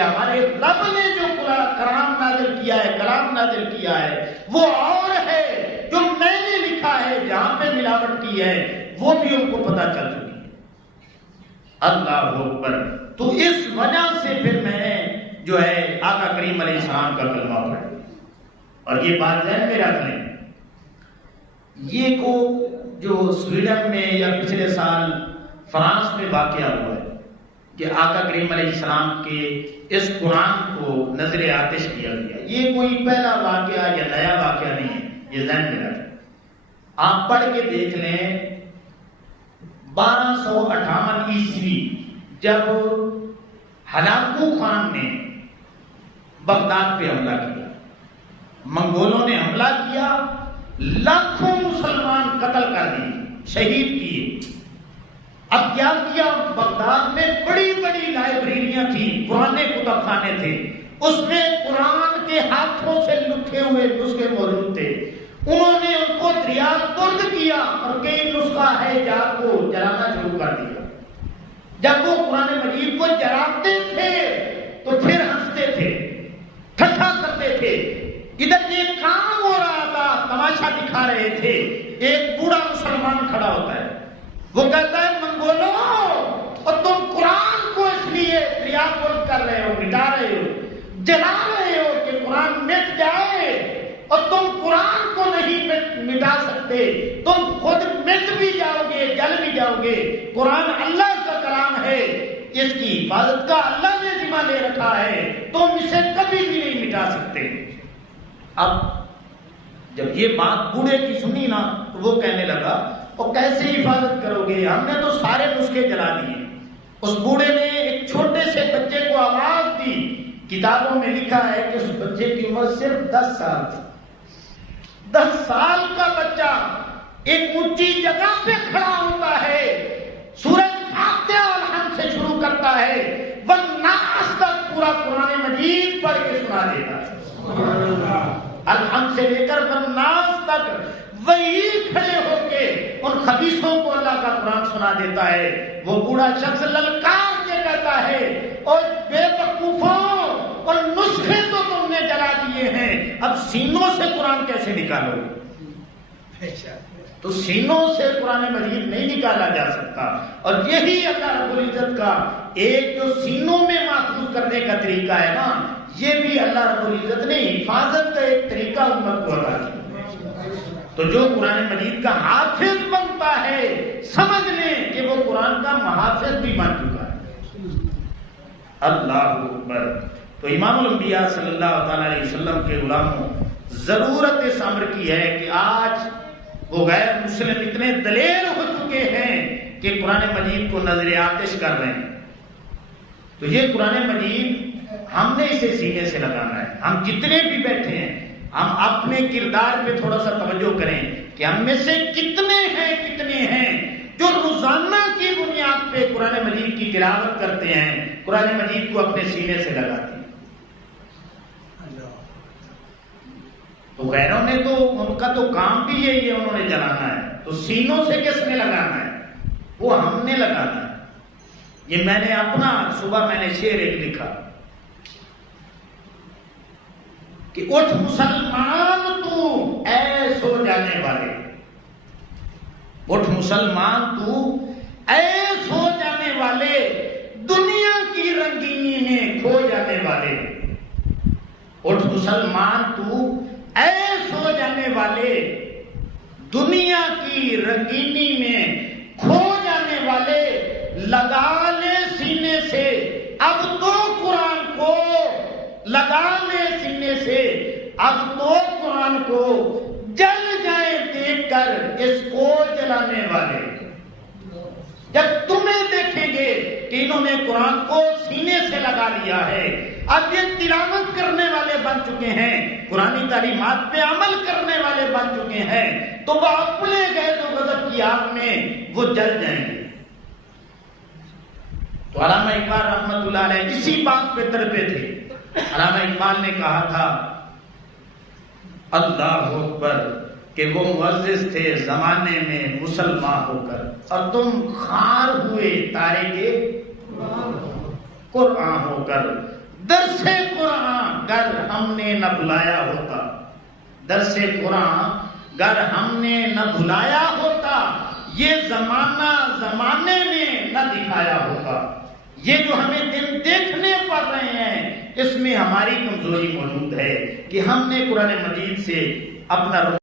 کہ ہمارے رب نے جو کلام نازل کیا ہے وہ اور ہے جو میں نے لکھا ہے، جہاں پہ ملاوٹ کی ہے وہ بھی ان کو پتہ چل چکی ہے۔ اللہ اکبر۔ تو اس وجہ سے پھر میں نے جو ہے آقا کریم علیہ السلام کا کلمہ پڑھا، اور یہ بات ذہن میں رکھ لیں، یہ کو جو سویڈن میں یا پچھلے سال فرانس میں واقعہ ہوا ہے کہ آقا کریم علیہ السلام کے اس قرآن کو نظر آتش کیا گیا، یہ کوئی پہلا واقعہ یا نیا واقعہ نہیں ہے، یہ ذہن میں رکھیں۔ آپ پڑھ کے دیکھ لیں 1258 عیسوی جب ہلاکو خان نے بغداد پہ حملہ کیا، منگولوں نے حملہ کیا، لاکھوں مسلمان قتل کر دیے، شہید کیے۔ اب کیا کیا، بغداد میں بڑی بڑی لائبریریاں تھیں، پرانے کتب خانے تھے، اس میں قرآن کے ہاتھوں سے لکھے ہوئے نسخے موجود تھے، انہوں نے ان کو دریا خورد کیا اور کئی نسخہ ہے جات کو جلانا شروع کر دیا۔ جب وہ قرآن مجید کو جلاتے تھے تو پھر ہنستے تھے، ٹھٹھا کرتے تھے، ادھر یہ کام ہو رہا تھا، تماشا دکھا رہے تھے۔ ایک بوڑھا مسلمان کھڑا ہوتا ہے، وہ کہتا ہے منگولو، اور تم قرآن کو اس لیے دریا خورد کر رہے ہو، مٹا رہے ہو، جلا رہے ہو کہ قرآن مٹ جائے، اور تم قرآن کو نہیں مٹا سکتے، تم خود مٹ بھی جاؤ گے، جل بھی جاؤ گے۔ قرآن اللہ کا کلام ہے، اس کی حفاظت کا اللہ نے ذمہ لے رکھا ہے، تم اسے کبھی بھی نہیں مٹا سکتے۔ اب جب یہ بات بوڑھے کی سنی نا تو وہ کہنے لگا، اور کیسے حفاظت کرو گے، ہم نے تو سارے نسخے جلا دیے۔ اس بوڑھے نے ایک چھوٹے سے بچے کو آواز دی، کتابوں میں لکھا ہے کہ اس بچے کی عمر صرف 10 سال تھی۔ 10 سال کا بچہ ایک اونچی جگہ پہ کھڑا ہوتا ہے، سورۃ فاتحہ الحمد سے شروع کرتا ہے، والناس تک پورا قرآن مجید پڑھ کے سنا دیتا ہے، الحمد سے لے کر والناس تک وہی کھڑے ہو کے ان خبیثوں کو اللہ کا قرآن سنا دیتا ہے۔ وہ بوڑھا شخص للکار کے کہتا ہے، اور بے وقوفوں، اور نسخے تو تم نے جلا دیے ہیں، اب سینوں سے قرآن کیسے نکالو گے؟ تو سینوں سے قرآن مجید نہیں نکالا جا سکتا، اور یہی اللہ رب العزت کا ایک جو سینوں میں محفوظ کرنے کا طریقہ ہے نا، یہ بھی اللہ رب العزت نے حفاظت کا ایک طریقہ امت کو عطا کیا۔ تو جو قرآن مجید کا حافظ بنتا ہے، سمجھ لیں کہ وہ قرآن کا محافظ بھی بن چکا ہے۔ اللہ اکبر۔ تو امام الانبیاء صلی اللہ تعالی علیہ وسلم کے غلاموں، ضرورت اس امر کی ہے کہ آج وہ غیر مسلم اتنے دلیر ہو چکے ہیں کہ قرآن مجید کو نظر آتش کر رہے ہیں۔ تو یہ قرآن مجید ہم نے اسے سینے سے لگانا ہے۔ ہم جتنے بھی بیٹھے ہیں، ہم اپنے کردار پہ تھوڑا سا توجہ کریں کہ ہم میں سے کتنے ہیں جو روزانہ کی بنیاد پہ قرآن مجید کی تلاوت کرتے ہیں، قرآن مجید کو اپنے سینے سے لگاتے ہیں۔ تو غیروں نے تو ان کا تو کام بھی یہی ہے، انہوں نے جلانا ہے، تو سینوں سے کس نے لگانا ہے؟ وہ ہم نے لگانا ہے۔ یہ میں نے اپنا صبح میں نے شعر ایک لکھا کہ اٹھ مسلمان تو اے سو جانے والے، اٹھ مسلمان تو اے سو جانے والے، دنیا کی رنگینی میں کھو جانے والے، اٹھ مسلمان تو اے سو جانے والے، دنیا کی رنگینی میں کھو جانے والے، لگا لے سینے سے اب تو قرآن کو، لگا لے سینے سے اب تو قرآن کو، جل جائیں دیکھ کر اس کو جلانے والے۔ جب تمہیں دیکھیں گے کہ انہوں نے قرآن کو سینے سے لگا لیا ہے، اب یہ تلاوت کرنے والے بن چکے ہیں، قرآنی تعلیمات پہ عمل کرنے والے بن چکے ہیں، تو وہ اپنے غیظ و غضب کی آگ میں وہ جل جائیں گے۔ تو علامہ اقبال رحمۃ اللہ علیہ اسی بات پہ تڑپے تھے۔ علامہ اقبال نے کہا تھا، اللہ اکبر، کہ وہ معزز تھے زمانے میں مسلمان ہو کر، اور تم خار ہوئے تارے کے قرآن ہو کر، درس قرآن گر ہم نے نہ بلایا ہوتا، درس قرآن گر ہم نے نہ بلایا ہوتا، یہ زمانہ زمانے نے نہ دکھایا ہوتا۔ یہ جو ہمیں دن دیکھنے پڑ رہے ہیں، اس میں ہماری کمزوری موجود ہے کہ ہم نے قرآن مجید سے اپنا